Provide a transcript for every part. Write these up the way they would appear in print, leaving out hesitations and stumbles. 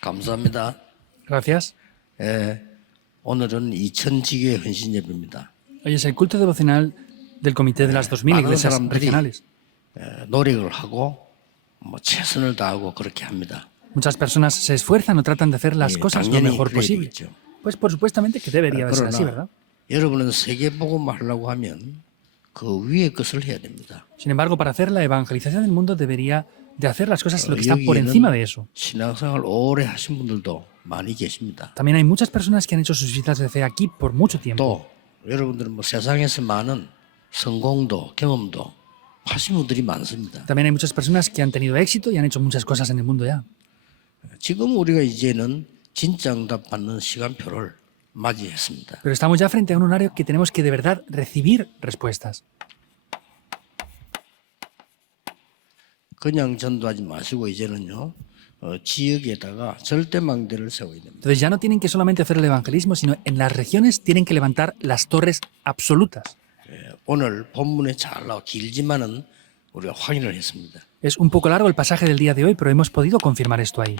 감사합니다. Gracias. 예, 오늘은 2000지교회 헌신 예배입니다. Hoy es el culto devocional del Comité de las 2000 iglesias 사람들이 regionales. 노력을 하고 최선을 다하고 그렇게 합니다. Muchas personas se esfuerzan o tratan de hacer las cosas lo 당연히 mejor 그래야 posible. 되겠죠. Pues por supuestamente que debería de ser así, 그러나 ¿verdad? 여러분은 세계복음을 하려고 하면 그 위의 것을 해야 됩니다. Sin embargo, para hacer la evangelización del mundo debería de hacer las cosas lo que está por 여기에는 encima de eso. 신앙생활 오래 하신 분들도 많이 계십니다. También hay muchas personas que han hecho sus vidas de fe aquí por mucho tiempo. 또 여러분들은 세상에서 많은 성공도 경험도 하신 분들이 많습니다. También hay muchas personas que han tenido éxito y han hecho muchas cosas en el mundo ya. 지금 우리가 이제는 진짜 응답 받는 시간표를 맞이했습니다. Pero estamos ya frente a un horario que tenemos que de verdad recibir respuestas. 그냥 전도하지 마시고 이제는요 지역에다가 절대망대를 세워야 됩니다. Entonces ya no tienen que solamente hacer el evangelismo, sino en las regiones tienen que levantar las torres absolutas. 오늘 본문에 잘 나와 길지만은 우리가 확인을 했습니다. Es un poco largo el pasaje del día de hoy, pero hemos podido confirmar esto ahí.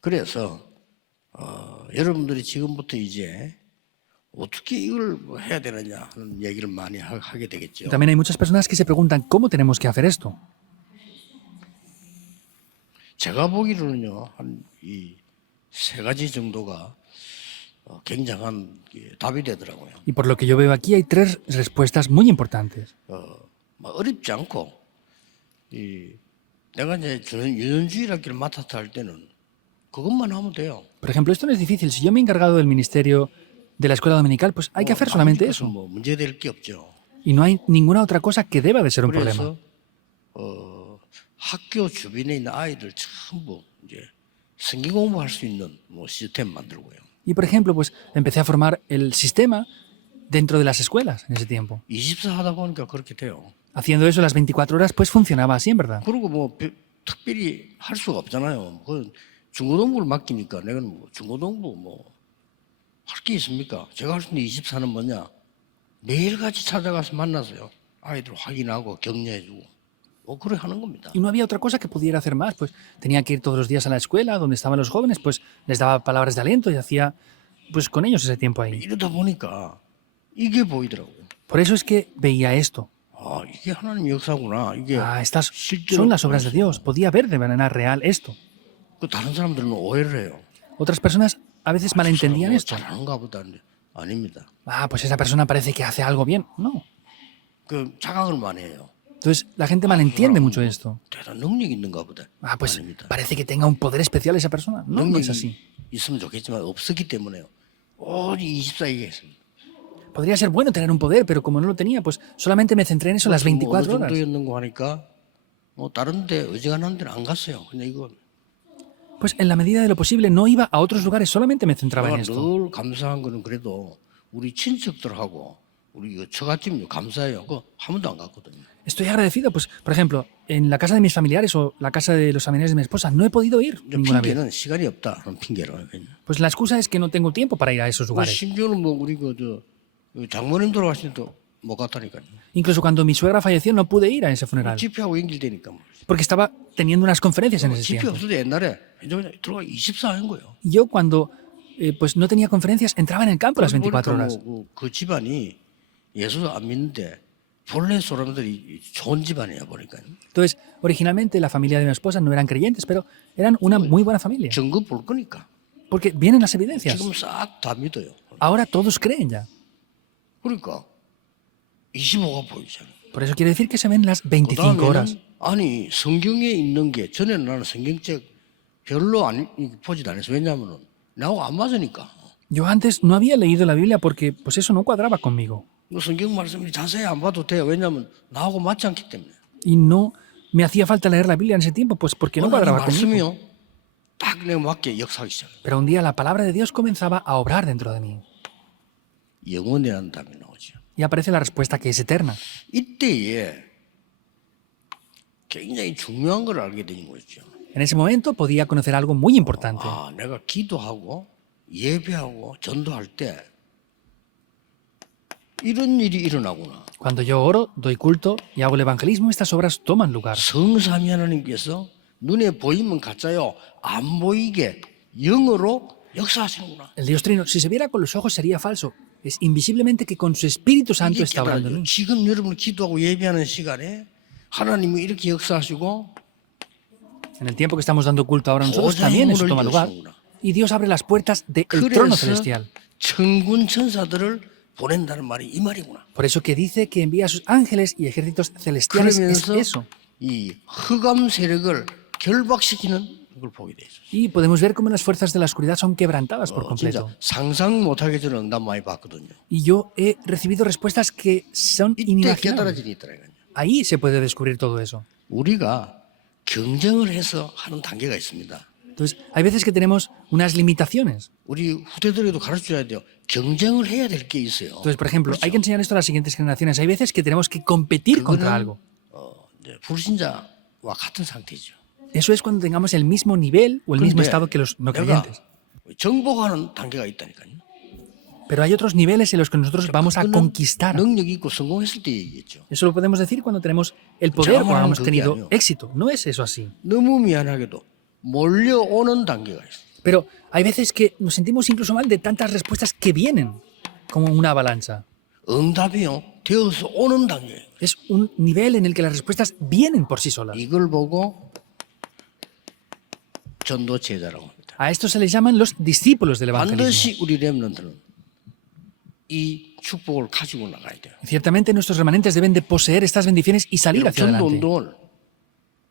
그래서 여러분들이 지금부터 이제 어떻게 이걸 해야 되느냐 하는 얘기를 많이 하게 되겠죠. También hay muchas personas que se preguntan cómo tenemos que hacer esto. 제가 보기로는요 한 이 세 가지 정도가 굉장한 답이 되더라고요. Y por lo que yo veo aquí hay tres respuestas muy importantes. 어렵지 않고 내가 이제 유년주일학기를 맡아서 할 때는 그것만 하면 돼요. Por ejemplo, esto no es difícil. Si yo me he encargado del ministerio de la escuela dominical, pues hay que hacer solamente eso. 뭐 문제될 게 없죠. Y no hay ninguna otra cosa que deba de ser un problema. 그래서 학교 주변에 있는 아이들 전부 이제 성경 공부할 수 있는 시스템 만들고요. Y por ejemplo, pues empecé a formar el sistema dentro de las escuelas en ese tiempo. 24 하다 보니까 그렇게 돼요. Haciendo eso las 24 horas, pues funcionaba así, en verdad. 그리고 특별히 할 수가 없잖아요. 그 중고등부를 맡기니까 내가 중고등부 할 게 있습니까? 제가 할 수 있는 24는 뭐냐? 매일같이 찾아가서 만나서요. 아이들 확인하고 격려해주고 그렇게 하는 겁니다. Y no había otra cosa que pudiera hacer más, pues tenía que ir todos los días a la escuela donde estaban los jóvenes, pues les daba palabras de aliento y hacía pues con ellos ese tiempo ahí. 이러다 보니까 이게 보이더라고요. Por eso es que veía esto. 이게 하나님 역사구나. 이게 Estas 실제로 son las obras de Dios. Podía ver de manera real esto. 다른 사람들은 오해를 해요. Otras personas a veces malentendían esto. 잘하는가 보다. 아닙니다. Pues esa persona parece que hace algo bien. No. 그 자각을 많이 해요. Entonces la gente malentiende mucho esto. 대단 능력 있는가 보다. Pues 아닙니다. parece que tenga un poder especial esa persona. No, no es así. 있으면 좋겠지만 없었기 때문에요. 오직 24시간 했습니다. Podría ser bueno tener un poder, pero como no lo tenía, pues solamente me centré en eso las 24 horas. 정도였는고 하니까 다른 데 어지간한 데는 안 갔어요. 그냥 이거 Pues en la medida de lo posible no iba a otros lugares, solamente me centraba en esto. 늘 감사한 거는 그래도 우리 친척들하고 우리 처갓집 감사해요. 그거 한 번도 안 갔거든요. Estoy agradecido, pues, por ejemplo, en la casa de mis familiares o la casa de los familiares de mi esposa no he podido ir ninguna vez. 핑계는 시간이 없다. 그런 핑계로. Pues la excusa es que no tengo tiempo para ir a esos lugares. 심지어는 우리 장모님 돌아가신 때도 못 갔다니까요. Incluso cuando mi suegra falleció no pude ir a ese funeral, 집회하고 연결되니까. porque estaba teniendo unas conferencias en ese 집회 tiempo. 없어도 옛날에 들어가 24인 거예요. Y yo cuando pues no tenía conferencias entraba en el campo las 24 horas. 그 집안이 예수 안 믿는데 본래 사람들이 좋은 집안이야 보니까. Entonces, originalmente la familia de mi esposa no eran creyentes, pero eran una muy buena familia, 증거 볼 거니까. porque vienen las evidencias. 지금 싹 다 믿어요. Ahora todos creen ya. 그러니까 25가 보이잖아요. Por eso quiere decir que se ven las 25 horas. 아니 성경에 있는 게 전에는 나는 성경책 별로 보지도 않았어. 왜냐하면 나하고 안 맞으니까. Yo antes no había leído la Biblia porque pues eso no cuadraba conmigo. 성경 말씀이 자세히 안 봐도 돼요. 왜냐하면 나하고 맞지 않기 때문에. Y no me hacía falta leer la Biblia en ese tiempo, pues porque no cuadraba conmigo. 말씀이요. 딱 내가 맞게 역사하기 시작해요. Pero un día la palabra de Dios comenzaba a obrar dentro de mí. 영원이라는 답이 나오죠. Y aparece la respuesta que es eterna. 이때에 굉장히 중요한 걸 알게 되는 거죠. En ese momento podía conocer algo muy importante. 내가 기도하고 예배하고 전도할 때 이런 일이 일어나구나. Cuando yo oro, doy culto y hago el evangelismo, estas obras toman lugar. 성삼위 하나님께서 눈에 보이면 가짜요, 안 보이게 영으로 역사하시는구나. El Dios Trino, si se viera con los ojos sería falso. Es invisiblemente que con su Espíritu Santo 이게 está obrando en 깨달아요. mí. 지금 여러분 기도하고 예배하는 시간에 하나님이 이렇게 역사하시고 En el tiempo que estamos dando culto ahora nosotros, también eso toma lugar. Y Dios abre las puertas del trono 그래서 celestial. 천군 천사들을 보낸다는 말이 이 말이구나. Por eso que dice que envía a sus ángeles y ejércitos celestiales es 그러면서 eso. 이 흑암 세력을 결박시키는 걸 보게 되죠. Y podemos ver cómo las fuerzas de la oscuridad son quebrantadas por 진짜 completo. 상상 못하게 저는 응답 많이 받거든요. Y yo he recibido respuestas que son 이때 inimaginables. 깨달아지니 있더라고요. Ahí se puede descubrir todo eso. 우리가 경쟁을 해서 하는 단계가 있습니다. Entonces, hay veces que tenemos unas limitaciones. 우리 후대들에도 가르쳐줘야 돼요. 경쟁을 해야 될 게 있어요. Entonces, por ejemplo, hay que enseñar esto a las siguientes generaciones. Hay veces que tenemos que competir contra algo. 이제 불신자와 같은 상태죠. Eso es cuando tengamos el mismo nivel o el mismo 근데 estado que los no 내가 creyentes. 정복하는 단계가 있다니까요. Pero hay otros niveles en los que nosotros vamos a 그거는 conquistar. 능력 있고 성공했을 때 얘기겠죠. Eso lo podemos decir cuando tenemos el poder, Yo cuando hemos 그게 tenido 아니요. éxito. No es eso así. 너무 미안하게도 몰려오는 단계가 있어요. Pero hay veces que nos sentimos incluso mal de tantas respuestas que vienen como una avalancha. 응답이요 되어서 오는 단계. Es un nivel en el que las respuestas vienen por sí solas. 이걸 보고 전도 제자라고 합니다. A esto se les llaman los discípulos del evangelismo. 반드시 우리 렘넌트는 이 축복을 가지고 나가야 돼요. Y ciertamente nuestros remanentes deben de poseer estas bendiciones y salir hacia 전도 adelante. 운동을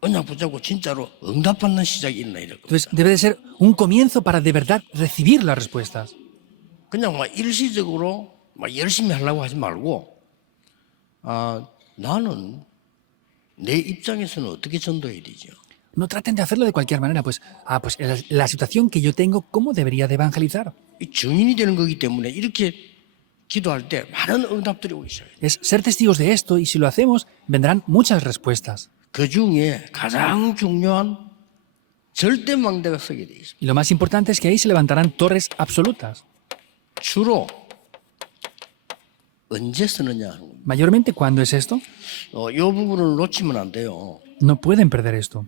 언약 붙잡고 진짜로 응답받는 시작이 있나 이럴 겁니다. Entonces debe de ser un comienzo para de verdad recibir las respuestas. 그냥 막 일시적으로 막 열심히 하려고 하지 말고 나는 내 입장에서는 어떻게 전도해야 되죠? No traten de hacerlo de cualquier manera, pues la situación que yo tengo, ¿cómo debería de evangelizar? 이 증인이 되는 거기 때문에 이렇게 기도할 때 많은 응답들이 오기 시작해요. Es ser testigos de esto y si lo hacemos, vendrán muchas respuestas. 그 중에 가장 중요한 절대 망대가 서게 돼 있습니다. Y lo más importante es que ahí se levantarán torres absolutas. 주로 언제 쓰느냐 하는 겁니다. Mayormente, ¿cuándo es esto? 이 부분을 놓치면 안 돼요. No pueden perder esto.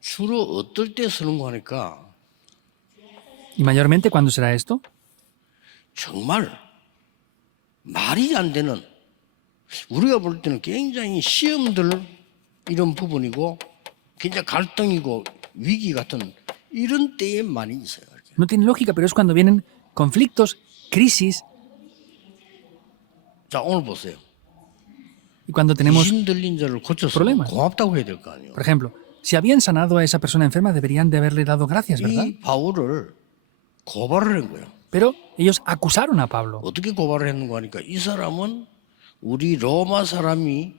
주로 어떨 때 쓰는 거 하니까 ¿Y mayormente cuándo será esto? 정말 말이 안 되는 우리가 볼 때는 굉장히 시험들 이런 부분이고 굉장히 갈등이고 위기 같은 이런 때에 많이 있어요. No tiene lógica, pero es cuando vienen conflictos, crisis 자 오늘 보세요. y cuando tenemos, 귀신 들린 자를 고쳐서 problemas. 고맙다고 해야 될 거 아니에요. por ejemplo, si habían sanado a esa persona enferma, deberían de haberle dado gracias, ¿verdad? 이 바울을 고발을 한 거예요. Pero ellos acusaron a Pablo. 어떻게 고발을 했는가 하니까 이 사람은 우리 로마 사람이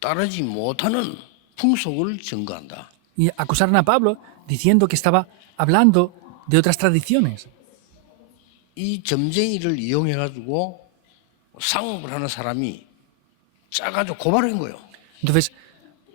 따르지 못하는 풍속을 증거한다. Y acusaron a Pablo diciendo que estaba hablando de otras tradiciones. 이 점쟁이를 이용해가지고 상업을 하는 사람이 짜가지고 고발한 거예요. Entonces,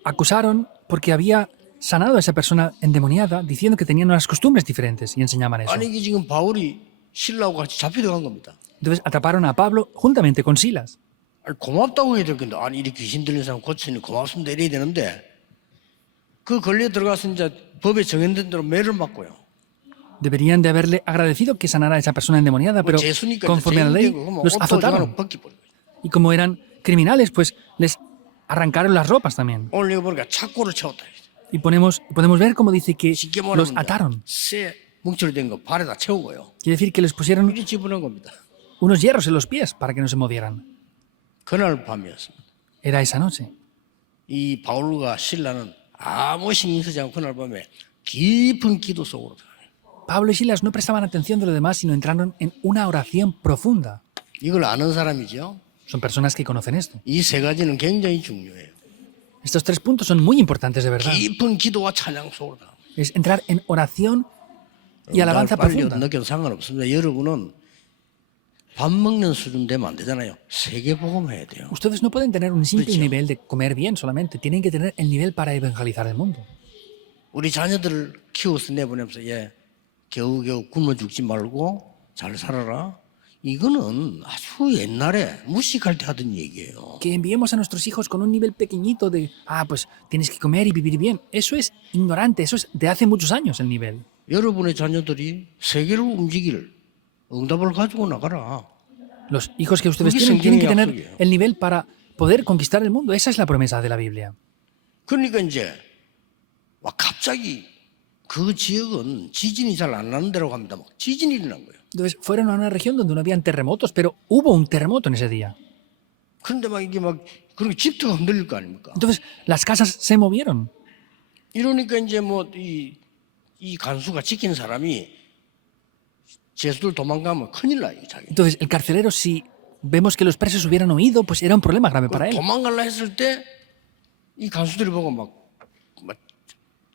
acusaron porque había sanado a esa persona endemoniada diciendo que tenían unas costumbres diferentes y enseñaban eso. 아니 이게 지금 바울이 신라하고 같이 잡혀들어간 겁니다. Entonces atraparon a Pablo juntamente con Silas. 아니, 고맙다고 해야 될 건데 아니 이렇게 귀신 들린 사람 고치니 고맙습니다 이래야 되는데 그 걸려 들어가서 이제 법에 정해진 대로 매를 맞고요. Deberían de haberle agradecido que sanara a esa persona endemoniada, pero 재수니까 conforme a la ley los azotaron. 벗기버린 거예요. Y como eran criminales, pues les arrancaron las ropas también. 오늘 여기 보니까 착고를 채웠다. Y podemos ver como dice que 쉽게 los 말하면 ataron. 쇠 뭉쳐리 된 거 발에다 채우고요. Quiere decir que les pusieron 이리 집어넣은 겁니다. unos hierros en los pies para que no se movieran. 그날 밤이었습니다. Era esa noche. 이 바울과 신라는 아무 신경 쓰지 않고 그날 밤에 깊은 기도 속으로 들어가요. Pablo y Silas no prestaban atención de lo demás, sino entraron en una oración profunda. 이걸 아는 사람이죠. Son personas que conocen esto. 이 세 가지는 굉장히 중요해요. Estos tres puntos son muy importantes de verdad. 깊은 기도와 찬양 속으로 들어가요. Es entrar en oración y alabanza 빨리 profunda. 느껴도 상관없습니다. 여러분은 밥 먹는 수준 되면 안 되잖아요. 세계복음해야 돼요. Ustedes no pueden tener un simple Dicho. nivel de comer bien solamente, tienen que tener el nivel para evangelizar el mundo. 우리 자녀들을 키워서 내보내면서 겨우겨우 굶어 죽지 말고 잘 살아라. 이거는 아주 옛날에 무식할 때 하던 얘기예요. Que enviemos a nuestros hijos con un nivel pequeñito de, pues tienes que comer y vivir bien. Eso es ignorante, eso es de hace muchos años el nivel. 여러분의 자녀들이 세계를 움직일 응답을 가지고 나가라. Los hijos que ustedes 그게 tienen que 성경의 tener 약속이에요. el nivel para poder conquistar el mundo. Esa es la promesa de la Biblia. 그러니까 이제 갑자기 그 지역은 지진이 잘 안 나는 데라고 합니다. 막 지진이 일어난 거예요. Entonces fueron a una región donde no habían terremotos, pero hubo un terremoto en ese día. 그런데 막 이게 막 그런 집터가 흔들릴 거 아닙니까? Entonces las casas se movieron. 이러니까 이제 뭐 이 간수가 지키는 사람이 죄수들 도망가면 큰일 나요, 자기. Entonces el carcelero, si vemos que los presos hubieran huido, pues era un problema grave para él. 도망갈라 했을 때 이 간수들이 보고 막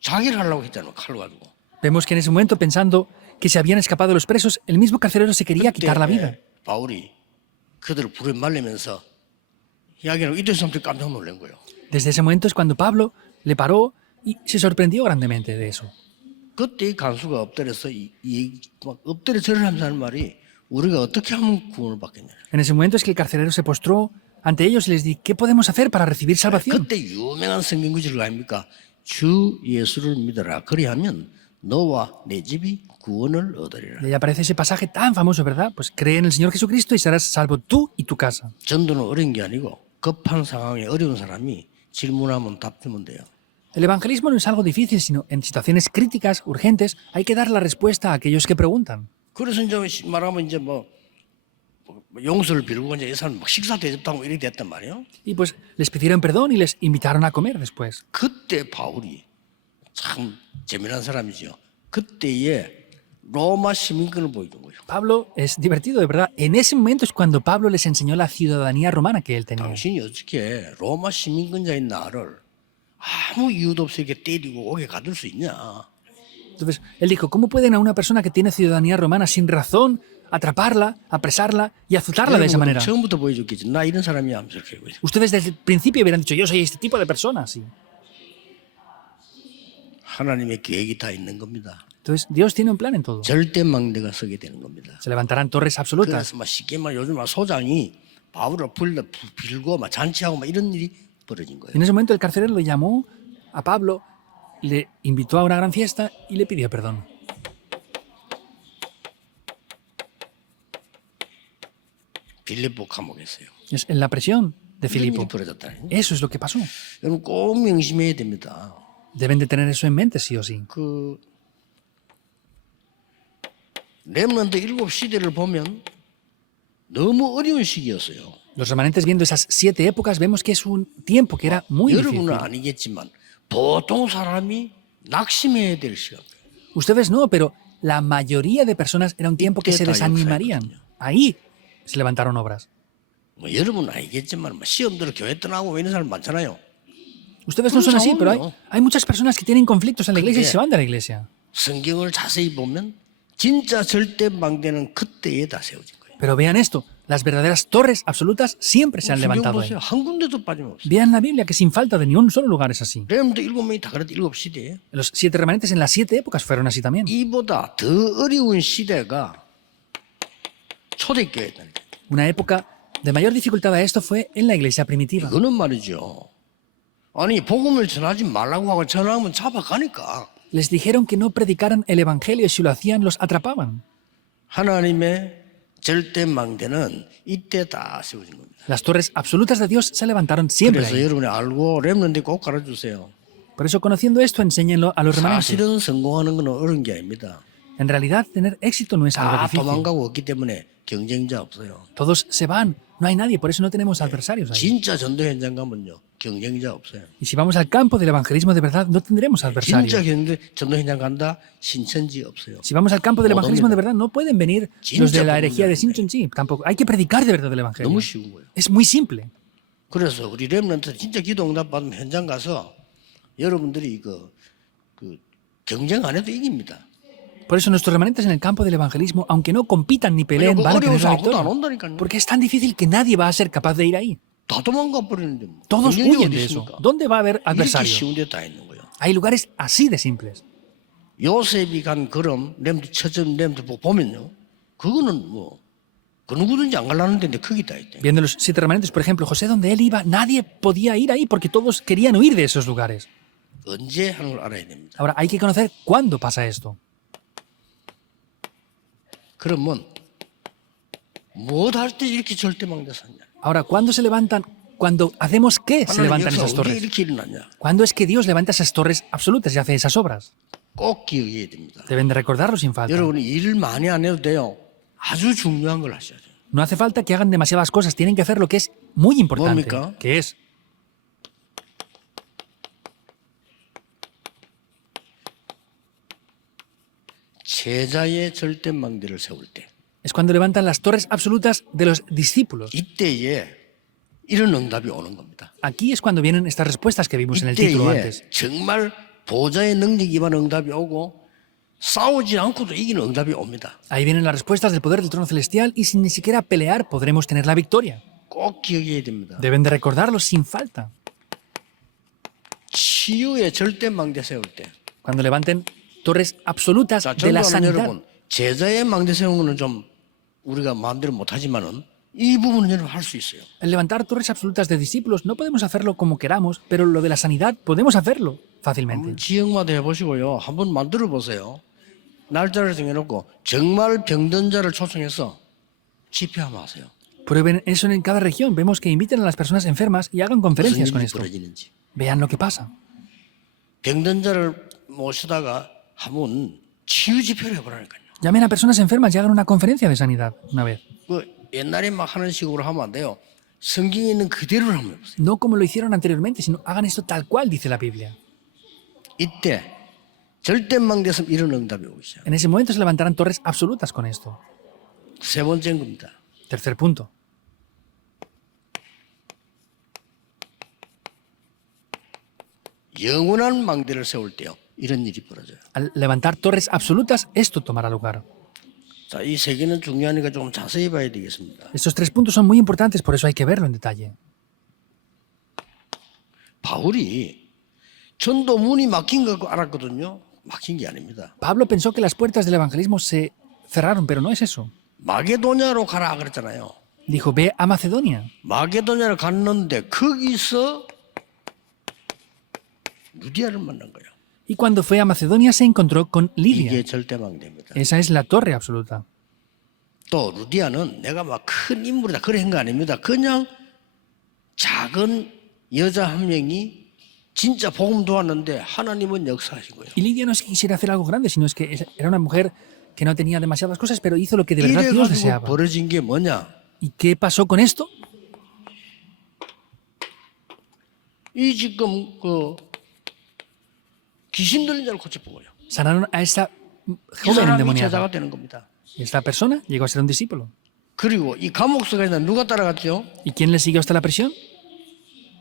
자기를 하려고 했잖아, 칼로 가지고. Vemos que en ese momento, pensando que se habían escapado los presos, el mismo carcelero se quería quitar la vida. 바울이 그들을 불에 말리면서 이야기하고 이때 사람들이 깜짝 놀란 거예요. Desde ese momento es cuando Pablo le paró y se sorprendió grandemente de eso. 그때 이 간수가 엎드려서 막 엎드려 절을 하면서 하는 말이 우리가 어떻게 하면 구원을 받겠냐. En ese momento es que el carcelero se postró ante ellos y les dijo, ¿qué podemos hacer para recibir salvación? 그때 유명한 성경 구절 아닙니까? 주 예수를 믿어라. 그리하면 너와 내 집이 구원을 얻으리라. Y ahí aparece ese pasaje tan famoso, ¿verdad? Pues cree en el Señor Jesucristo y serás salvo tú y tu casa. 전도는 어려운 게 아니고 급한 상황에 어려운 사람이 질문하면 답 주면 돼요. El evangelismo no es algo difícil, sino en situaciones críticas, urgentes, hay que dar la respuesta a aquellos que preguntan. 그래서 이제 말하면 이제 용서를 빌고 이제 이 사람 막 식사 대접하고 이렇게 됐단 말이에요. Y pues les pidieron perdón y les invitaron a comer después. 그때 바울이 참 재미난 사람이죠. 그때에 로마 시민권을 보여준 거예요. Pablo es divertido, de verdad. En ese momento es cuando Pablo les enseñó la ciudadanía romana que él tenía. 당신이 어떻게 로마 시민권자인 나를 아무 이유도 없이 이렇게 때리고 오게 가둘 수 있냐? Entonces, él dijo, ¿cómo pueden a una persona que tiene ciudadanía romana sin razón atraparla, apresarla y azotarla de esa manera? 처음부터 보여줬겠지. 나 이런 사람이야 하면서 이렇게 보여줘. Ustedes desde el principio hubieran dicho, yo soy este tipo de persona, sí. 하나님의 계획이 다 있는 겁니다. Entonces, Dios tiene un plan en todo. 절대 망대가 서게 되는 겁니다. Se levantarán torres absolutas. 그래서 쉽게 말 요즘 소장이 바울을 빌고 잔치하고 이런 일이 벌어진 거예요. En ese momento el carcelero lo llamó a Pablo, le invitó a una gran fiesta y le pidió perdón. 빌립보 감옥에서요. Es en la prisión de 이런 Filipo. 일이 벌어졌다니. Eso es lo que pasó. 여러분 꼭 명심해야 됩니다. Deben de tener eso en mente, sí o sí. 그 렘넌트 7시대를 보면 너무 어려운 시기였어요. Los remanentes viendo esas 7 épocas vemos que es un tiempo que era muy difícil. 여러분은 아니겠지만 보통 사람이 낙심해야 될 시간. Ustedes no, pero la mayoría de personas era un tiempo que se desanimarían. Ahí se levantaron obras. 뭐 여러분은 알겠지만 시험대로 교회 떠나고 이런 사람 많잖아요. Ustedes no son así, pero hay muchas personas que tienen conflictos en la iglesia y se van de la iglesia. 성경을 자세히 보면 진짜 절대 망대는 그때에 다 세워진 거예요. Pero vean esto, las verdaderas torres absolutas siempre se han 성경 levantado ahí. 보세요. 한 군데도 빠짐없어요. Vean la Biblia que sin falta de ni un solo lugar es así. 렘넌트 7명이 다 그랬다. 7시대에. Los 7 remanentes en las 7 épocas fueron así también. 이보다 더 어려운 시대가 초대교회였다는 거예요. Una época de mayor dificultad a esto fue en la iglesia primitiva. 이거는 말이죠. 아니 복음을 전하지 말라고 하고 전하면 잡아가니까. Les dijeron que no predicaran el evangelio y si lo hacían los atrapaban. 하나님의 절대 망대는 이때 다 세워진 겁니다. Las torres absolutas de Dios se levantaron siempre 그래서 ahí. 여러분이 알고 렘넌트 꼭 가르쳐주세요. Por eso, conociendo esto, enséñenlo a los remanentes. 사실은 성공하는 건 어려운 게 아닙니다. En realidad, tener éxito no es algo 다 difícil. 도망가고 없기 때문에 경쟁자 없어요. Todos se van, no hay nadie, por eso no tenemos adversarios ahí. 진짜 전도 현장 가면요 경쟁자 없어요. Y si vamos al campo del evangelismo de verdad, no tendremos 진짜 adversarios. 전도 현장 간다 신천지 없어요. Si vamos al campo del No, evangelismo ¿dónde? de verdad, no pueden venir los de la herejía de Shincheonji. Tampoco. Hay que predicar de verdad el evangelio. 너무 쉬운 거예요. Es muy simple. 그래서 우리 렘넌트 진짜 기도 응답 받으면 현장 가서 여러분들이 그 경쟁 안 해도 이깁니다. Por eso nuestros remanentes en el campo del evangelismo, aunque no compitan ni peleen, van a tener la 아무도 안 victoria. 온다니까요. Porque es tan difícil que nadie va a ser capaz de ir ahí. 다 도망가 버리는데 뭐. Todos 경쟁이 huyen 어디 de eso. 있습니까? ¿Dónde va a haber 이렇게 adversarios? 쉬운 데 다 있는 거예요. Hay lugares así de simples. 요셉이 간 걸음 렘트 처전 렘트 보면요. 그거는 뭐 그 누구든지 안 가려는 데인데 거기 있다 했대. Viendo los 7 remanentes, por ejemplo, José donde él iba, nadie podía ir ahí porque todos querían huir de esos lugares. 언제 하는 걸 알아야 됩니다. Ahora, hay que conocer cuándo pasa esto. 그러면 뭐 할 때 이렇게 절대망대 샀냐? Ahora, ¿cuándo se levantan? Cuando hacemos qué se 하나님 levantan 역사 esas 어떻게 torres. 이렇게 일어났냐? ¿Cuándo es que Dios levanta esas torres absolutas y hace esas obras? 꼭 기억해야 됩니다. Deben de recordarlo sin falta. 여러분이 일 많이 안 해도 돼요. 아주 중요한 걸 하셔야 돼요. No hace falta que hagan demasiadas cosas, tienen que hacer lo que es muy importante, ¿뭡니까? que es 제자의 절대망대를 세울 때 es cuando levantan las torres absolutas de los discípulos. 이때에 이런 응답이 오는 겁니다. Aquí es cuando vienen estas respuestas que vimos en el título 이때에 antes. 정말 보좌의 능력 기반 응답이 오고 싸우지 않고도 이기는 응답이 옵니다. Ahí vienen las respuestas del poder del trono celestial y sin ni siquiera pelear podremos tener la victoria. 꼭 기억해야 됩니다. Deben de recordarlo sin falta. 치유의 절대망대 세울 때 Cuando levanten torres absolutas 자, de la 전도하는 sanidad. 여러분 제자의 망대 세우는 거는 좀 우리가 마음대로 못하지만은 이 부분은 여러분 할 수 있어요. El levantar torres absolutas de discípulos no podemos hacerlo como queramos, pero lo de la sanidad podemos hacerlo fácilmente. 지역마다 해보시고요. 한번 만들어 보세요. 날짜를 정해놓고 정말 병든 자를 초청해서 집회 한번 하세요. Prueben eso en cada región. Vemos que inviten a las personas enfermas y hagan 무슨 conferencias con 일이 esto. 벌어지는지. Vean lo que pasa. 병든 자를 모시다가 한번 치유 집회를 해보라니까요. Llamen a personas enfermas y hagan una conferencia de sanidad una vez. 그 옛날에 막 하는 식으로 하면 안 돼요. 성경에 있는 그대로 한번 해보세요. No como lo hicieron anteriormente, sino hagan esto tal cual dice la Biblia. 이때 절대망대에서 이런 응답이 오기 시작. En ese momento se levantarán torres absolutas con esto. 세 번째인 겁니다. Tercer punto. 영원한 망대를 세울 때요. 이런 일이 벌어져요. Al levantar torres absolutas, esto tomará lugar. 자, 이 세 개는 중요하니까 좀 자세히 봐야 되겠습니다. Estos 3 puntos son muy importantes, por eso hay que verlo en detalle. 바울이 전도 문이 막힌 거 알았거든요. 막힌 게 아닙니다. Pablo pensó que las puertas del evangelismo se cerraron, pero no es eso. 마게도냐로 가라 그랬잖아요. Dijo, ve a Macedonia. 마게도냐를 갔는데 거기서 루디아를 만난 거예요. Y cuando fue a Macedonia se encontró con Lidia. 이게 절대망대입니다. Esa es la torre absoluta. 또 루디아는 내가 막 큰 인물이다 그런 거 아닙니다. 그냥 작은 여자 한 명이 진짜 복음 도왔는데 하나님은 역사하신 거예요. Y Lidia no es que quisiera hacer algo grande, sino es que era una mujer que no tenía demasiadas cosas, pero hizo lo que de verdad Dios 이래가지고 deseaba. 벌어진 게 뭐냐? ¿Y qué pasó con esto? 이 지금 그 귀신 들린 자를 고쳐보고요. Sanaron a esta 이 joven 사람이 endemoniada. 제자가 되는 겁니다. Y esta persona llegó a ser un discípulo. 그리고 이 감옥서가 누가 따라갔죠? ¿Y quién le siguió hasta la prisión?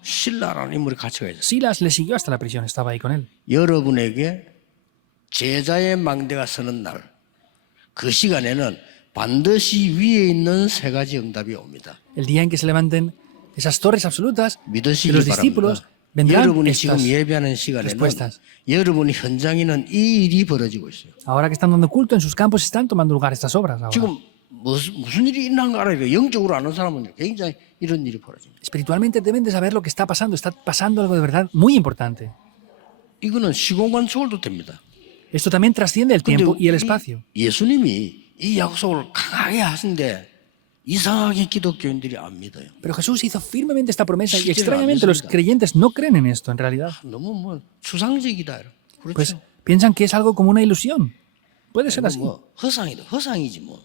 신라라는 인물이 같이 가야죠. Silas le siguió hasta la prisión, estaba ahí con él. 여러분에게 제자의 망대가 서는 날, 그 시간에는 반드시 위에 있는 세 가지 응답이 옵니다. El día en que se levanten esas torres absolutas de 믿으시기 los 바랍니다. discípulos, vendrán 여러분이 지금 estas. 예배하는 시간에는 respuestas. 여러분이 현장에는 이 일이 벌어지고 있어요. Ahora que están dando culto en sus campos, están tomando lugar estas obras. Ahora. 지금 무슨 일이 있는 거 알아야 돼요. 영적으로 아는 사람은 굉장히 이런 일이 벌어집니다. Espiritualmente deben de saber lo que está pasando algo de verdad muy importante. 이거는 시공간 초월도 됩니다. Esto también trasciende el 근데 tiempo y el 우리 espacio. 예수님이 이 약속을 강하게 하신데 이상하게 기독교인들이 안 믿어요. Pero Jesús hizo firmemente esta promesa y 실제로 extrañamente 안 los 믿습니다. creyentes no creen en esto en realidad. 너무 뭐 추상적이다. 그렇죠. Pues piensan que es algo como una ilusión. Puede ser así. 뭐 허상이다. 허상이지 뭐.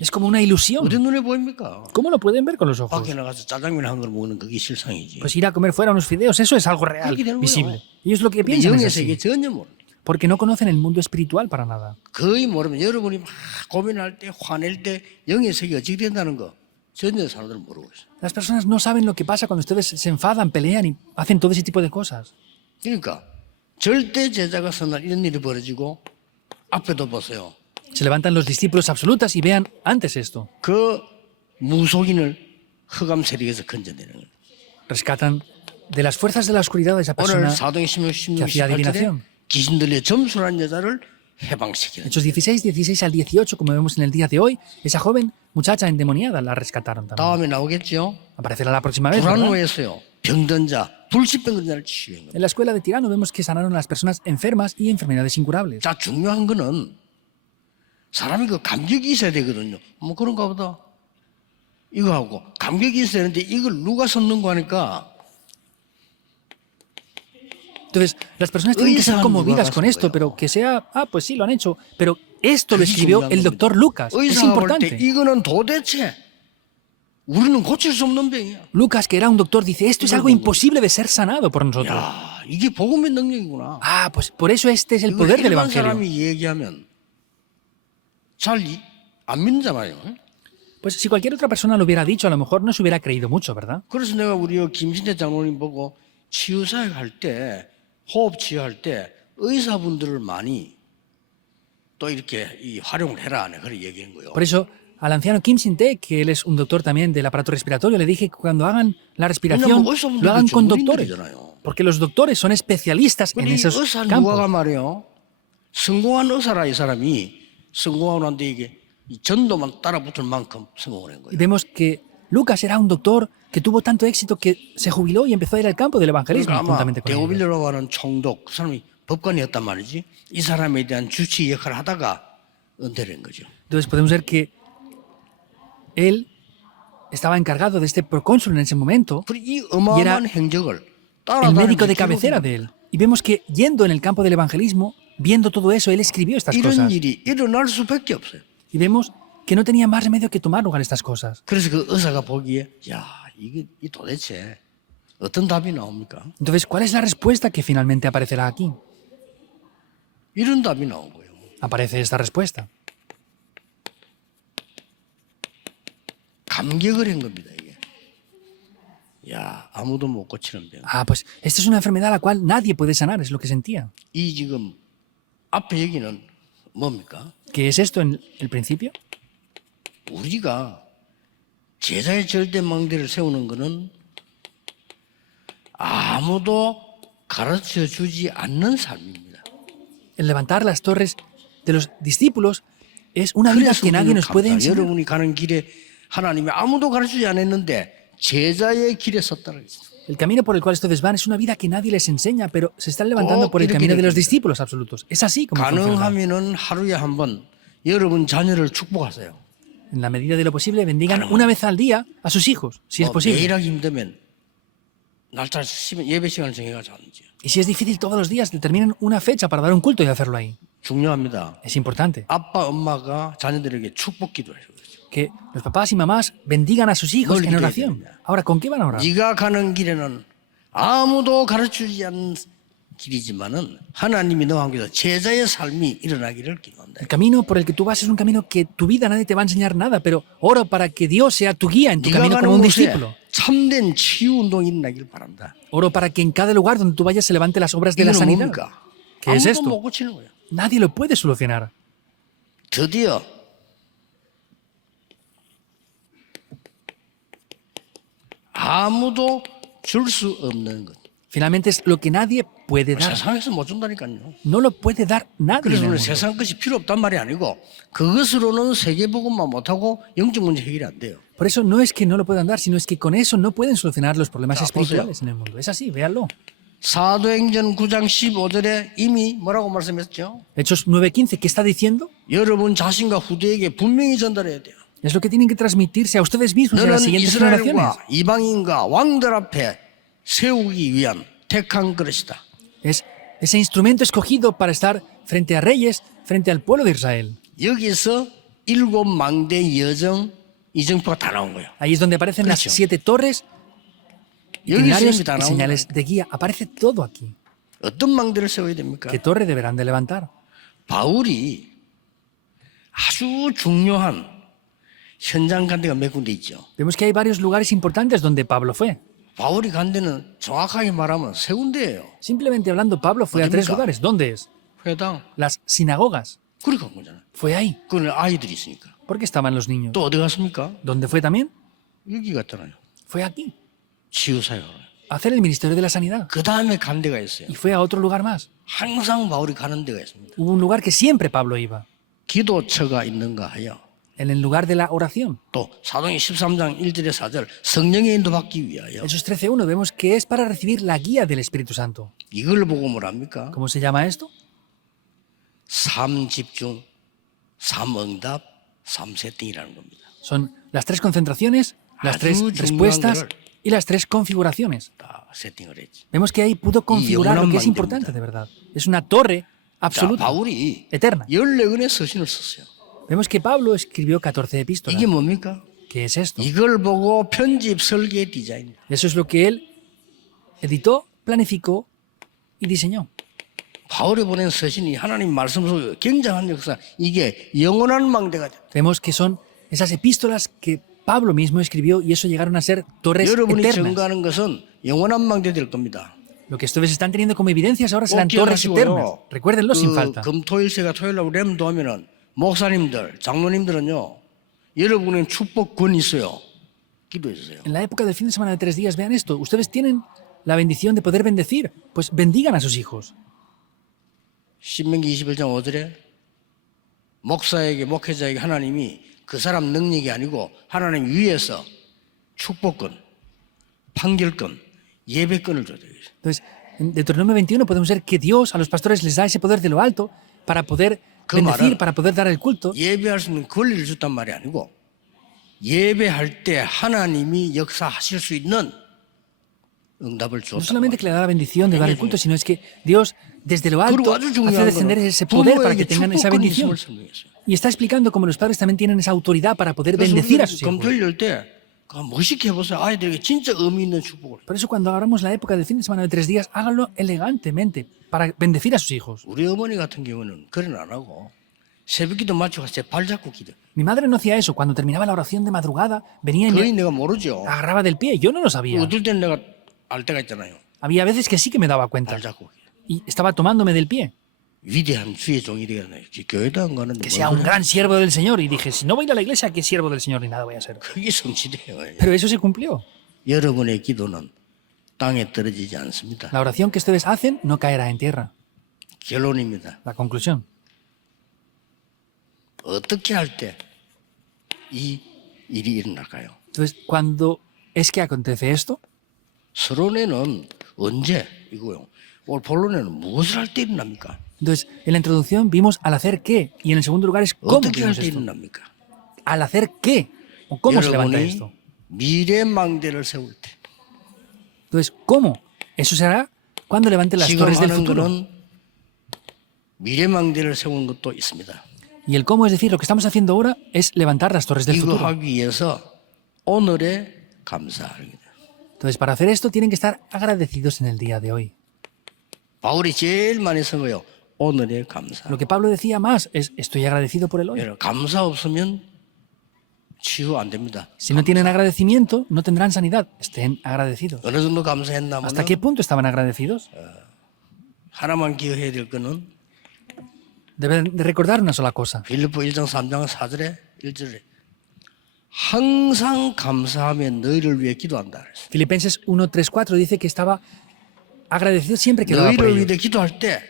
Es como una ilusión. 어디 눈에 보입니까? ¿Cómo lo pueden ver con los ojos? 밖에 나가서 짜장면 한 걸 먹는 그게 실상이지. Pues ir a comer fuera unos fideos, eso es algo real, 그렇게 되는 거예요. visible. Y es lo que 근데 piensan es 영의 así, 세계 전혀 모릅니다. porque no conocen el mundo espiritual para nada. 거의 모르면 여러분이 막 고민할 때 화낼 때 영의 세계 어떻게 된다는 거 전혀 사람들은 모르고 있어요. Las personas no saben lo que pasa cuando ustedes se enfadan, pelean y hacen todo ese tipo de cosas. 그러니까 절대 제자가 선날 이런 일이 벌어지고 앞에도 보세요. Se levantan los discípulos absolutas y vean antes esto. 그 무속인을 흑암 세력에서 건져내는 거예요. Rescatan de las fuerzas de la oscuridad a esa 오늘 persona 사도행 16, 16, que hacía 18절에 adivinación. 귀신 들려 점수라는 여자를 해방시키는. Hechos 16, 16 al 18, como vemos en el día de hoy, esa joven muchacha endemoniada la rescataron también. 다음에 나오겠죠. Aparecerá la próxima vez, ¿verdad? 불안노에서요. 병든 자, 불치병든 자를 치유한 겁니다. En la escuela de Tirano vemos que sanaron a las personas enfermas y enfermedades incurables. 자, 중요한 거는 사람이 그 감격이 있어야 되거든요. 뭐 그런가 보다. 이거 하고 감격이 있어야 되는데 이걸 누가 썼는 거 하니까 Entonces, las personas tienen que ser 의사는 conmovidas 누가 con esto, 갔을 pero 거예요. que sea, pues sí, lo han hecho, pero esto lo 그게 escribió 중요한 el 겁니다. doctor Lucas. Es 의사가 볼 때 importante. 이거는 도대체 우리는 고칠 수 없는 병이야. Lucas, que era un doctor, dice, esto es algo imposible de ser sanado por nosotros. 야, 이게 복음의 능력이구나. Ah, pues por eso este es el 이거 poder del 일반 Evangelio. 사람이 얘기하면 잘 안 믿는잖아요. Pues si cualquier otra persona lo hubiera dicho, a lo mejor no se hubiera creído mucho, ¿verdad? 그래서 내가 우리 김신태 장로님 보고 치유사역 할 때, 호흡 치유할 때 의사분들을 많이 또 이렇게 활용을 해라. 내가 그렇게 얘기한 거예요. Por eso, al anciano Kim Sin-tae, que él es un doctor también del aparato respiratorio, le dije que cuando hagan la respiración, lo hagan con doctores. Porque los doctores son especialistas en 근데 이 esos 의사 campos. 누가가 말이에요. 성공한 의사라 이 사람이 성공하고 난데 이게 이 전도만 따라붙을 만큼 성공을 한 Y 거예요. vemos que Lucas era un doctor que tuvo tanto éxito que se jubiló y empezó a ir al campo del evangelismo 그러니까 아마 juntamente con ellos. 데오빌레라고 하는 총독 그 사람이 법관이었단 말이지. 이 사람에 대한 주치 역할을 하다가 은퇴를 한 거죠. Entonces podemos ver que él estaba encargado de este procónsul en ese momento, 그리고 이 어마어마한 행적을 el 따라다니면서 médico de 기록해 cabecera 놔요. de él. Y vemos que yendo en el campo del evangelismo, viendo todo eso, él escribió estas 이런 cosas. 일이 일어날 수밖에 없어요. Y vemos que no tenía más remedio que tomar lugar estas cosas. 그래서 그 의사가 보기에 야 이게 이 도대체 어떤 답이 나옵니까? Entonces, ¿cuál es la respuesta que finalmente aparecerá aquí? 이런 답이 나오고요. Aparece esta respuesta. 감격을 한 겁니다 이게. 야 아무도 못 고치는 병. Ah, pues esta es una enfermedad a la cual nadie puede sanar, es lo que sentía. 이 지금 앞에 얘기는 뭡니까? ¿Qué es esto en el principio? 우리가 제자의 절대 망대를 세우는 것은 아무도 가르쳐 주지 않는 삶입니다. El levantar las torres de los discípulos es una vida 그래서 que nadie 우리는 nos puede 감사해요. enseñar. 여러분이 가는 길에 하나님이 아무도 가르치지 않았는데 제자의 길에 섰다는 거죠. El camino por el cual ustedes van es una vida que nadie les enseña, pero se están levantando por el 이렇게 camino de los 됩니다. discípulos absolutos. Es así como funciona. 가능하면은 하루에 한 번 여러분 자녀를 축복하세요. En la medida de lo posible, bendigan Claro. una vez al día a sus hijos, si es 매일 posible. 하기 힘들면 날짜 예배 시간을 정해가지고 하는지. Y si es difícil todos los días, determinen una fecha para dar un culto y hacerlo ahí. 중요합니다. Es importante 아빠 엄마가 자녀들에게 축복 기도해요. que los papás y mamás bendigan a sus hijos 뭘 en 기도해야 oración. 됩니다. Ahora, ¿con qué van a orar? 네가 가는 길에는 아무도 가르치지 않는 길이지만은 하나님이 너와 함께서 제자의 삶이 일어나기를 기도한다. El camino por el que tú vas es un camino que tu vida nadie te va a enseñar nada, pero oro para que Dios sea tu guía en tu 네가 camino 가는 como un 곳에 discípulo. 참된 치유 운동이 일어나길 바란다. Oro para que en cada lugar donde tú vayas se levante las obras de la 이거는 sanidad. 뭡니까? ¿Qué es 아무도 못 esto? 고치는 거야. Nadie lo puede solucionar. 드디어 아무도 줄 수 없는 것. Finalmente es lo que nadie puede dar. 세상에서 못 준다니까요. No lo puede dar nadie. 그래서 en el 우리는 mundo. 세상 것이 필요 없단 말이 아니고 그것으로는 세계복음만 못하고 영적 문제 해결이 안 돼요. Por eso no es que no lo puedan dar, sino es que con eso no pueden solucionar los problemas Ya, espirituales en el mundo. Es así, véanlo. 사도행전 9장 15절에 이미 뭐라고 말씀했죠? Hechos 9:15, ¿qué está diciendo? 여러분 자신과 후대에게 분명히 전달해야 돼요. Es lo que tienen que transmitirse a ustedes mismos y a las 너는 siguientes generaciones. 이스라엘과 이방인과 왕들 앞에 세우기 위한 택한 그릇이다. Es ese instrumento escogido para estar frente a reyes, frente al pueblo de Israel. 여기서 일곱 망대 여정 이정표가 다 나온 거예요. Ahí es donde aparecen las Precio. 7 torres, 여기서 itinerarios 이미 다 y 나온 señales 거예요. de guía. Aparece todo aquí. 어떤 망대를 세워야 됩니까? ¿Qué torre deberán de levantar? 바울이 아주 중요한 현장 간 데가 몇 군데 있죠. Vemos que hay varios lugares importantes donde Pablo fue. 바울이 간 데는 정확하게 말하면 세 군데예요. Simplemente hablando, Pablo fue a 3 ¿Dónde? lugares. ¿Dónde es? 회당. Las sinagogas. 그렇게 간 거잖아요. Fue ahí. 그건 아이들이 있으니까. ¿Por qué estaban los niños? 또 어디 갔습니까? ¿Dónde fue también? 여기 갔잖아요. Fue aquí. 치유사역을. hacer el ministerio de la sanidad. 그 다음에 간 데가 있어요. Y fue a otro lugar más. 항상 바울이 가는 데가 있습니다. Hubo un lugar que siempre Pablo iba, 기도처가 있는가 하여 en el lugar de la oración. 또 사도행 13장 1절에 4절 성령의 인도받기 위하여 Hechos 13:1 vemos que es para recibir la guía del Espíritu Santo. 이걸 보고 뭐랍니까? ¿Cómo se llama esto? 3집중, 3응답, 3세팅이라는 겁니다. Son las 3 concentraciones, las 3 아주 respuestas 중요한 거를 y las 3 configuraciones. 다 세팅을 했지. Vemos que ahí pudo configurar lo que es 영원한 importante de verdad. Es una torre 자, absoluta, 바울이 eterna. 14권의 서신을 썼어요. Vemos que Pablo escribió 14 이게 epístolas. 뭡니까? ¿Qué es esto? 이걸 보고 편집, 설계, 디자인. Eso es lo que él editó, planificó y diseñó. 바울이 보낸 서신이 하나님 말씀 속에 굉장한 역사. 이게 영원한 망대가 됐다. Vemos que son esas epístolas que Pablo mismo escribió y eso llegaron a ser torres 여러분이 eternas. 증거하는 것은 영원한 망대 될 겁니다. Lo que ustedes están teniendo como evidencias ahora serán 꼭 torres 기억하시고요. eternas. Recuérdenlo sin falta. 금토일세가 토요일날 램도 하면은 목사님들, 장로님들은요. 여러분의 축복권이 있어요. 기도해 주세요. En la época del fin de semana de 3 días, vean esto. Ustedes tienen la bendición de poder bendecir. Pues bendigan a sus hijos. 신명기 21장 5절에 목사에게 목회자에게 하나님이 그 사람 능력이 아니고 하나님 위에서 축복권, 판결권, 예배권을 줘야 되겠어요. Entonces, en Deuteronomio 21 podemos ver que Dios a los pastores les da ese poder de lo alto para poder 그 bendecir, 말은 para poder dar el culto. 예배할 수 있는 권리를 줬단 말이 아니고 예배할 때 하나님이 역사하실 수 있는 응답을 No 줬다. solamente que le da la bendición de dar el culto, sino es que Dios desde lo alto 그리고 아주 hace 중요한 descender 거는 ese poder para que 부모에게 tengan esa 축복권이 bendición. 있음을 설명했어요. Y está explicando cómo los padres también tienen esa autoridad para poder 그래서 bendecir a 우리가 sus hijos. 금토일 열때 멋있게 해보세요. 아이들에게 진짜 의미 있는 축복을. Por eso cuando hagamos la época del fin de semana de 3 días, háganlo elegantemente para bendecir a sus hijos. 우리 어머니 같은 경우는 그런 안 하고 새벽기도 마치고 제 발 잡고 기도. Mi madre no hacía eso. Cuando terminaba la oración de madrugada, venía y 거의 me 내가 모르죠. agarraba del pie. Yo no lo sabía. 어떨 때는 내가 알 때가 있잖아요. Había veces que sí que me daba cuenta. 발 잡고. Y estaba tomándome del pie. 위대한 주의 종이 되겠네. 교회도 안 가는데. Que sea un gran siervo del Señor. Y dije, si no voy a ir a la iglesia, ¿qué siervo del Señor? Ni nada voy a ser. 그게 성취돼요. Pero eso se cumplió. 여러분의 기도는 땅에 떨어지지 않습니다. La oración que ustedes hacen no caerá en tierra. 결론입니다. La conclusión. 어떻게 할 때 이 일이 일어날까요? Entonces, cuando es que acontece esto, 서론에는 언제 이거요. 오늘 본론에는 무엇을 할 때 일어납니까? entonces en la introducción vimos al hacer qué. Y en el segundo lugar es cómo 어떻게 할 vimos 때 esto. 일어납니까? Al hacer qué. O cómo se levanta 여러분이 esto. 미래 망대를 세울 때 Entonces, ¿cómo? Eso será cuando levanten las 지금 torres del 하는 futuro. 거는 미래 망대를 세우는 것도 있습니다. Y el cómo, es decir, lo que estamos haciendo ahora es levantar las torres del 이거 futuro. 하기 위해서 오늘에 감사합니다. Entonces, para hacer esto tienen que estar agradecidos en el día de hoy. 바울이 제일 많이 쓴 거예요. 오늘에 감사. Lo que Pablo decía más es, estoy agradecido por el hoy. 여러분, 감사 없으면 치유 안 됩니다. Si no tienen agradecimiento, no tendrán sanidad. Estén agradecidos. 어느 정도 감사했나 ¿Hasta qué 하면 punto estaban agradecidos? 하나만 기억해야 될 거는 Deben de recordar una sola cosa. 빌립보 1장 3장 4절에 1절에 항상 감사하며 너희를 위해 기도한다 그랬어요. Filipenses 1, 3, 4 dice que estaba agradecido siempre que oraba por 너희를 ellos. 위해 기도할 때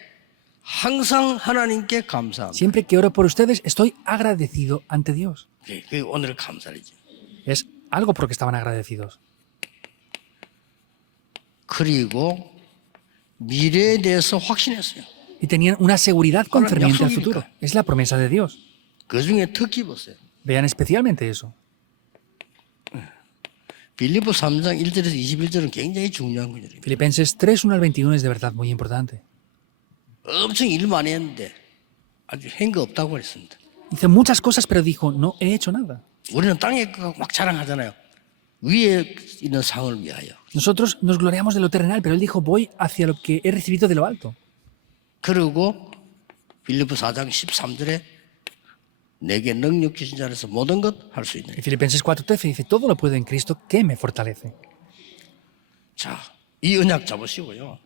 항상 하나님께 감사합니다. Siempre que oro por ustedes, estoy agradecido ante Dios. 그게 오늘 감사이지. Es algo por lo que estaban agradecidos. 그리고 미래에 대해서 확신했어요. Y tenían una seguridad concerniente al 약속이니까. futuro. Es la promesa de Dios. 그 중에 특히 보세요. Vean especialmente eso. 빌립보 3장 1절에서 21절은 굉장히 중요한 구절입니다. Filipenses 3, 1 al 21 es de verdad muy importante. 엄청 일 많이 했는데 아주 한 거 없다고 그랬습니다. Hizo muchas cosas, pero dijo, no he hecho nada. 우리는 땅에 거 막 자랑하잖아요. 위에 있는 상을 위하여. Nosotros nos gloriamos de lo terrenal, pero él dijo, voy hacia lo que he recibido de lo alto. 그리고 빌립보 4장 13절에 내게 능력 주신 자라서 모든 것 할 수 있는. Y Filipenses 4:13 dice, todo lo puedo en Cristo que me fortalece. 자, 이 언약 잡으시고요.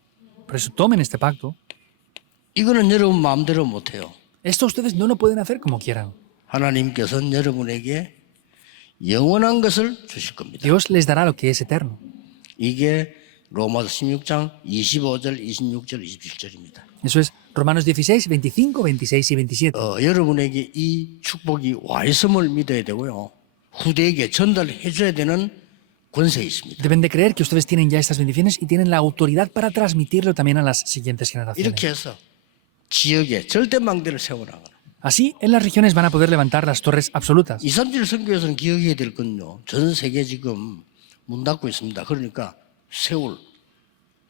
Por eso tomen este pacto. 이거는 여러분 마음대로 못해요. Esto ustedes no lo pueden hacer como quieran. 하나님께서는 여러분에게 영원한 것을 주실 겁니다. Dios les dará lo que es eterno. 이게 로마서 16장 25절, 26절, 27절입니다. Eso es Romanos 16, 25, 26 y 27. 여러분에게 이 축복이 와 있음을 믿어야 되고요. 후대에게 전달해 줘야 되는 권세 있습니다. Deben de creer que ustedes tienen ya estas bendiciones y tienen la autoridad para transmitirlo también a las siguientes generaciones. 이렇게 해서 지역에 절대망대를 세워나가는. Así, en las regiones van a poder levantar las torres absolutas. 237 선교에서는 기억해야 될 건요. 전 세계 지금 문 닫고 있습니다. 그러니까 세울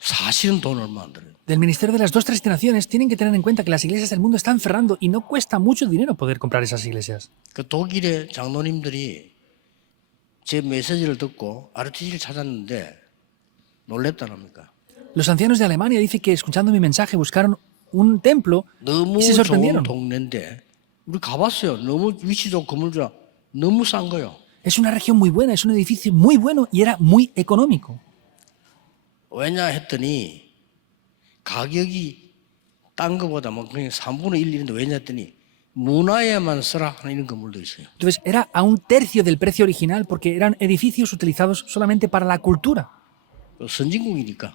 사실은 돈 얼마 안 들어요. Del Ministerio de las 2-3 naciones tienen que tener en cuenta que las iglesias del mundo están cerrando y no cuesta mucho dinero poder comprar esas iglesias. 그 독일의 장로님들이 제 메시지를 듣고 RTC를 찾았는데 놀랬다랍니까? Los ancianos de Alemania dicen que escuchando mi mensaje buscaron un templo 너무 y se 좋은 sorprendieron. 동네인데 우리 가봤어요. 너무 위치 좋고 건물 좋아. 너무 싼 거요. Es una región muy buena, es un edificio muy bueno y era muy económico. 왜냐 했더니 가격이 딴 거보다 뭐 그냥 3분의 1 이런데 왜냐 했더니 문화에만 쓰라 하는 이런 건물도 있어요. Entonces era a 1/3 del precio original porque eran edificios utilizados solamente para la cultura. 선진국이니까.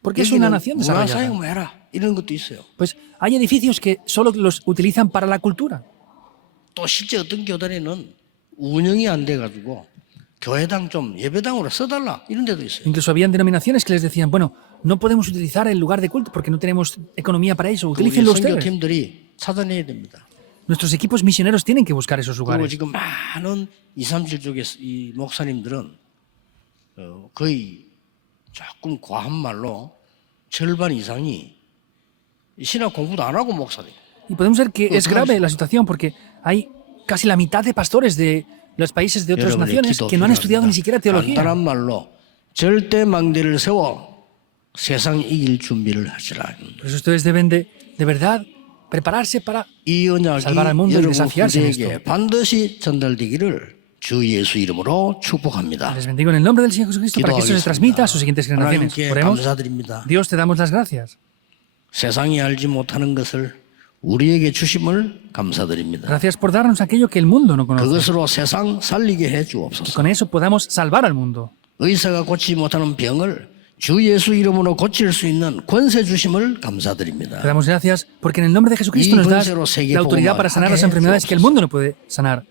Porque es una 여기는 nación 문화 desarrollada. 사용만 해라 이런 것도 있어요. Pues hay edificios que solo los utilizan para la cultura. 또 실제 어떤 교단에는 운영이 안 돼가지고 교회당 좀 예배당으로 써달라 이런 데도 있어요. Incluso habían denominaciones que les decían, bueno, no podemos utilizar el lugar de culto porque no tenemos economía para eso, 우리 utilícenlo ustedes. 선교팀들이 찾아내야 됩니다. Nuestros equipos misioneros tienen que buscar esos 그리고 lugares. 지금 많은 237 쪽의 이 목사님들은 거의 조금 과한 말로 절반 이상이 신학 공부도 안 하고 목사님. Y podemos ver que es claro. grave la situación porque hay casi la mitad de pastores de los países de otras 여러분의 naciones 기도 que no han estudiado ni 필요합니다. siquiera teología. 간단한 말로 절대 망대를 세워 세상 이길 준비를 하시라. Por eso ustedes deben de verdad prepararse para 이 언약이 salvar al mundo y 여러분 desafiarse en 후대에게 esto. 반드시 전달되기를 주 예수 이름으로 축복합니다. Les bendigo en el nombre del Señor Jesucristo para que esto se transmita a sus siguientes generaciones. 하나님께 Oremos. 감사드립니다. Dios, te damos las gracias. 세상이 알지 못하는 것을 우리에게 주심을 감사드립니다. Gracias por darnos aquello que el mundo no conoce. 그것으로 세상 살리게 해 Y 주옵소서. con eso podamos salvar al mundo. 의사가 고치지 못하는 병을 주 예수 이름으로 고칠 수 있는 권세 주심을 감사드립니다. Te damos gracias porque en el nombre de Jesucristo nos das la autoridad para sanar las enfermedades que el mundo no puede sanar.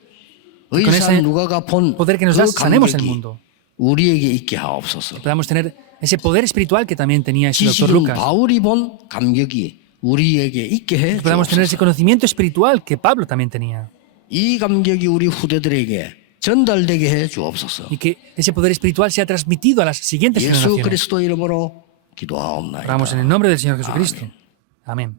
Y con 의사 ese 누가가 본 poder que nos 그 das, sanemos el 감격이 mundo. 우리에게 있게 하옵소서. Podamos tener ese poder espiritual que también tenía ese doctor 지식인 Lucas. 바울이 본 감격이 우리에게 있게 해 Podamos tener ese 주옵소서. conocimiento espiritual que Pablo también tenía. 이 감격이 우리 후대들에게 전달되게 해 주옵소서. Y que ese poder espiritual sea transmitido a las siguientes 예수 generaciones. 그리스도 이름으로 기도하옵나이다. Oramos en el nombre del Señor Jesucristo. Amén.